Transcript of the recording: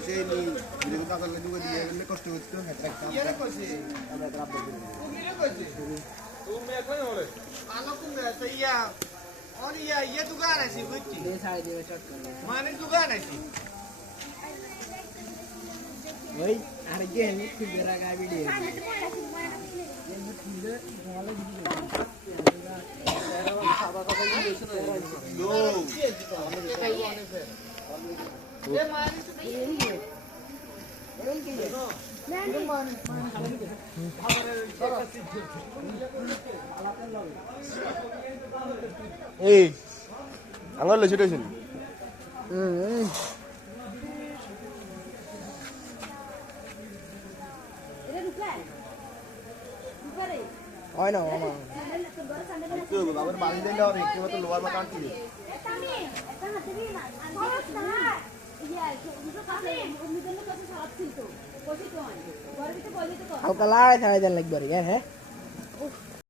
কইছে নি ভিডিও কাজ করলে দুগে দিয়ে গেলে কষ্ট করতে হয় ইয়ারে কইছে আমরা গ্রাম দেখি তুমি রে কইছে তুমি এখন হলে আলো কোন আছে ইয়া और ये दुकान ऐसी बुच्ची ये सारे दिन शॉट कर ले माने दुकान ऐसी वही अरे ये है कि मेरा का वीडियो लो ये मानी तो ये ही है এই আঙ্গুল লইছিস হয় না মামা তো বাবার বাড়ি দেন দাও একটু মত লোয়ার মত আনছি হালকা লাগাই ছাড়াই দেন লাগবে আর হ্যাঁ